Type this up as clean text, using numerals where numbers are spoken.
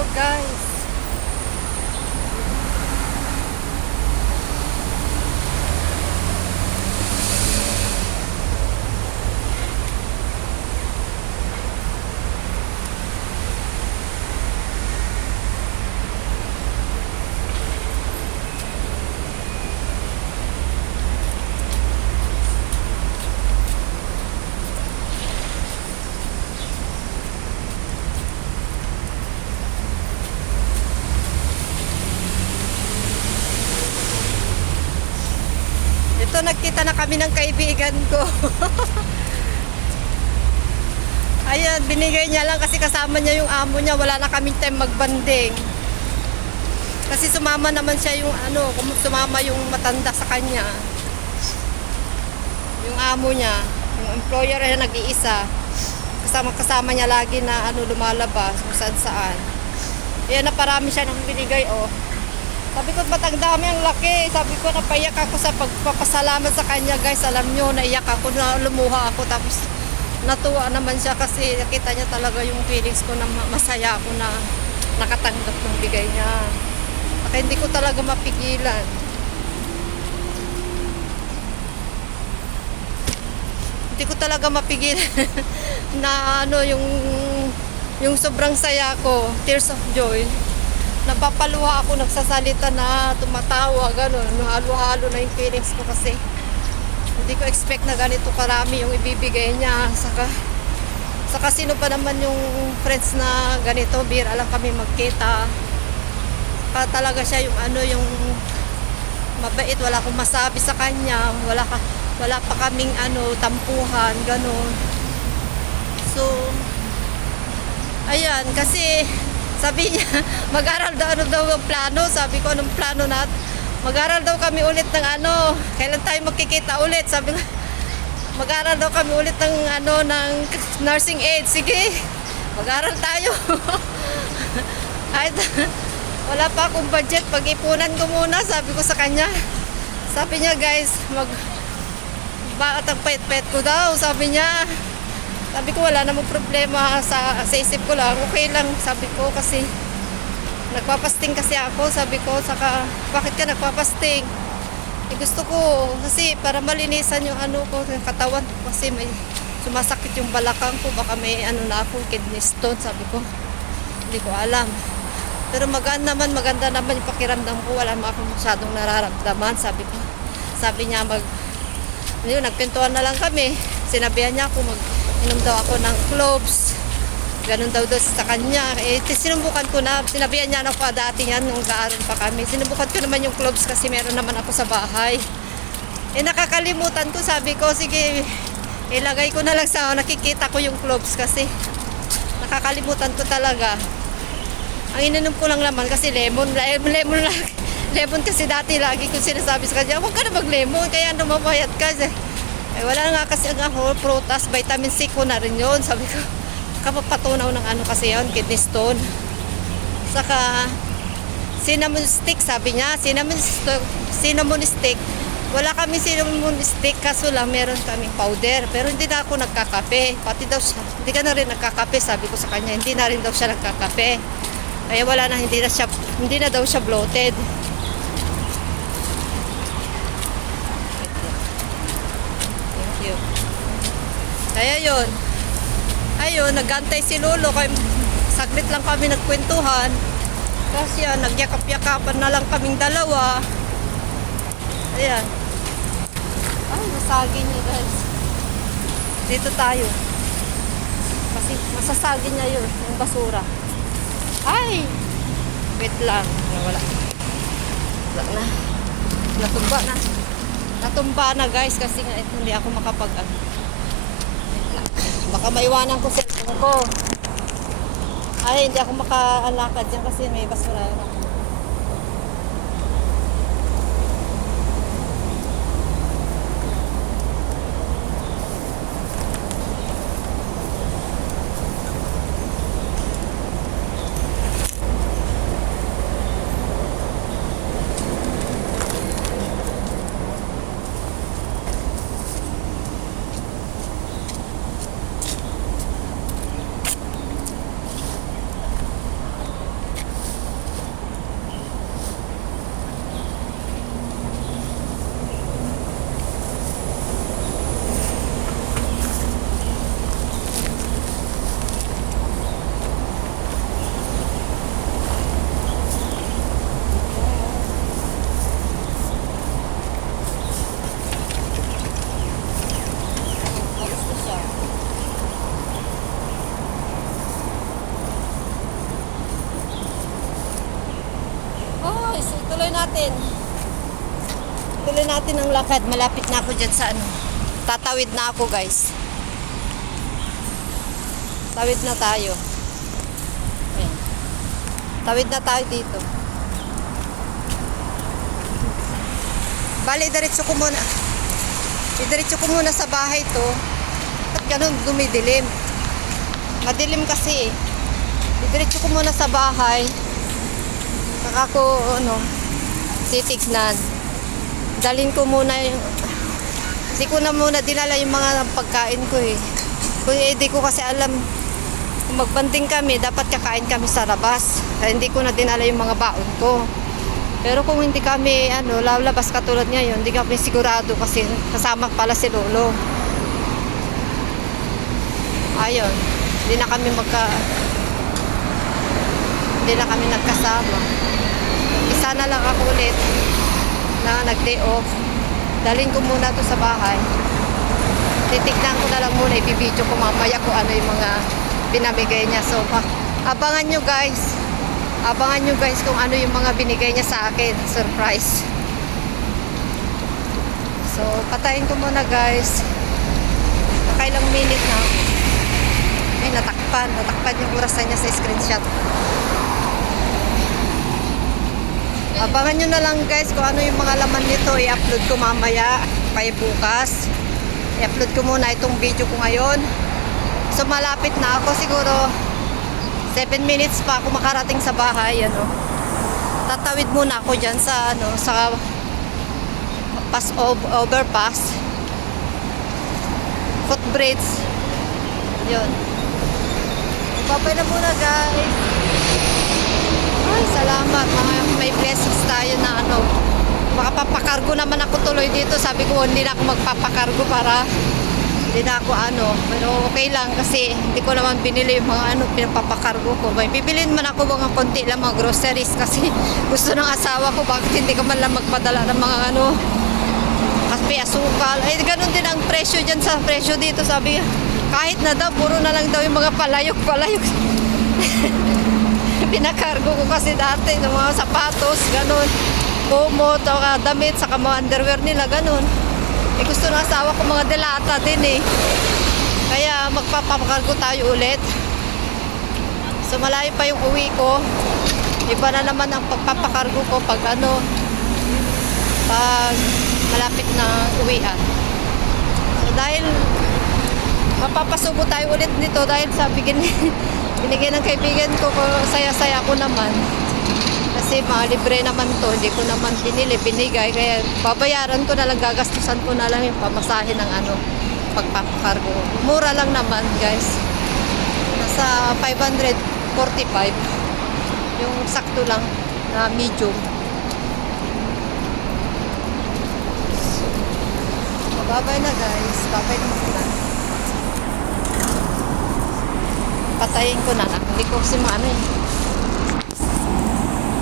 Hello guys. Ito, nagkita na kami ng kaibigan ko. Ayan, binigay niya lang kasi kasama niya yung amo niya. Wala na kaming time magbanding. Kasi sumama naman siya yung sumama yung matanda sa kanya. Yung amo niya, yung employer na nag-iisa. Kasama niya lagi na lumalabas kung saan saan. Ayan, naparami siya ng binigay, oh. Sabi ko, ba't ang dami ang laki? Sabi ko, napaiyak ako sa pagpapasalamat sa kanya, guys. Alam nyo, naiyak ako, na lumuha ako. Tapos, natuwa naman siya kasi nakita niya talaga yung feelings ko na masaya ako na nakatanggap ng bigay niya. Kaya hindi ko talaga mapigilan. Hindi ko talaga mapigilan na yung sobrang saya ko, tears of joy. Napapaluha ako, nagsasalita na, tumatawa, gano'n. Halo-halo na yung feelings ko kasi hindi ko expect na ganito karami yung ibibigay niya. Saka sino pa naman yung friends na ganito, bira lang kami magkita. Saka talaga siya yung mabait, wala akong masabi sa kanya, wala pa kaming tampuhan, gano'n. So, ayan, kasi sabi niya, mag-aral daw ang plano. Sabi ko, anong plano natin? Mag-aral daw kami ulit ng kailan tayo magkikita ulit? Sabi ko, mag-aral daw kami ulit ng nursing aid. Sige, mag-aral tayo. Kahit wala pa akong budget, pag-ipunan ko muna, sabi ko sa kanya. Sabi niya, guys, bakit ang pait-pait ko daw? Sabi niya. Sabi ko, wala namang problema sa isip ko lang. Okay lang, sabi ko, kasi nagpapasting kasi ako. Sabi ko, saka, bakit ka nagpapasting? Gusto ko, kasi para malinisan yung yung katawan. Kasi may sumasakit yung balakang ko. Baka may na ako, kidney stone, sabi ko. Hindi ko alam. Pero maganda naman yung pakiramdam ko. Wala naman ako masyadong nararamdaman, sabi ko. Sabi niya, nagpintuan na lang kami. Sinabihan niya ako, inom daw ako ng cloves. Ganun daw sa kanya. Sinubukan ko na. Sinabihan niya ako dati yan nung gaaral pa kami. Sinubukan ko naman yung cloves kasi meron naman ako sa bahay. Nakakalimutan ko. Sabi ko, sige, ilagay ko na lang sa nakikita ko yung cloves kasi nakakalimutan ko talaga. Ang ininom ko lang naman kasi lemon kasi dati lagi ko sinasabi sa kanya, huwag ka na mag-lemon, kaya mamayat ka. Wala nga kasi prutas, vitamin C ko na rin yun. Sabi ko, kapapatunaw ng kasi yun, kidney stone. Saka, cinnamon stick, sabi niya, cinnamon stick. Wala kami cinnamon stick, kaso lang meron kaming powder. Pero hindi na ako nagkakape. Pati daw siya, hindi ka na rin nagkakape, sabi ko sa kanya. Hindi na rin daw siya nagkakape. Kaya wala na, hindi na daw siya bloated. Kaya yun. Ayun, nagantay si Lolo. Kaya saglit lang kami nagkwentuhan. Kasi nagyakap-yakapan na lang kaming dalawa. Ayan. Ay, masagi niya, guys. Dito tayo. Kasi masasagi niya yun, yung basura. Ay! Wait lang. Wala. Wala na. Natumba na, guys. Kasi nga hindi ako baka maiwanan ko cellphone ko. Ay, hindi ako makaalakad dyan kasi may basura. natin. Tuloy natin ang lakad. Malapit na ako dyan sa ano. Tatawid na ako, guys. Tawid na tayo. Ayan. Tawid na tayo dito. Bali, diretso ko muna. Diretso ko muna sa bahay to. At ganun, dumidilim. Madilim kasi eh. Diretso ko muna sa bahay. Saka ko, titignan. Dalhin ko muna yung... Hindi ko na muna dinala yung mga pagkain ko eh. Kung hindi ko kasi alam, kung magbanding kami, dapat kakain kami sa labas. Kaya hindi ko na dinala yung mga baon ko. Pero kung hindi kami, lalabas katulad ngayon, hindi kami sigurado kasi kasama pala si Lolo. Ayun, hindi na kami nagkasama. Isa na lang ako ulit na nag-day off. Dalhin ko muna to sa bahay. Titignan ko na lang muna, ibibidyo ko mamaya kung ano yung mga binamigay niya. So, abangan nyo guys. Abangan nyo guys kung ano yung mga binigay niya sa akin. Surprise. So, patayin ko muna guys. Nakailang minute na. Ay, natakpan. Natakpan yung orasan niya sa screenshot. Abangan nyo na lang guys kung ano yung mga laman nito. I-upload ko mamaya. Kaya bukas. I-upload ko muna itong video ko ngayon. So malapit na ako. Siguro 7 minutes pa ako makarating sa bahay. Tatawid muna ako dyan sa, sa overpass. Footbridge. Yun. Babay na muna guys. Ay, salamat. May blessings tayo na makapapakargo naman ako tuloy dito. Sabi ko, hindi na ako magpapakargo para hindi na ako Pero okay lang kasi hindi ko naman binili yung mga pinapapakargo ko. May bibilin man ako mga konti lang mga groceries kasi gusto ng asawa ko. Bakit hindi ka man lang magpadala ng mga kape, asukal. Ay, ganun din ang presyo dyan sa presyo dito. Sabi, kahit na daw, puro na lang daw yung mga palayok. Pinakargo ko kasi dati ng mga sapatos, ganun. Kumot, damit, saka mga underwear nila, ganun. Eh, gusto ng asawa ko mga delata din eh. Kaya magpapakargo tayo ulit. So malayo pa yung uwi ko. Iba na naman ang pagpapakargo ko pag pag malapit na uwian. So dahil mapapasubo tayo ulit nito dahil sa binigay ng kaibigan ko, saya-saya ko naman. Kasi libre naman to, hindi ko naman binigay. Kaya babayaran ko na lang, gagastusan ko na lang yung pamasahe ng pagpapakargo. Mura lang naman guys. Nasa 545. Yung sakto lang na medium. So, babay na guys. Babay na muna. Patayin ko na. Hindi ko kasi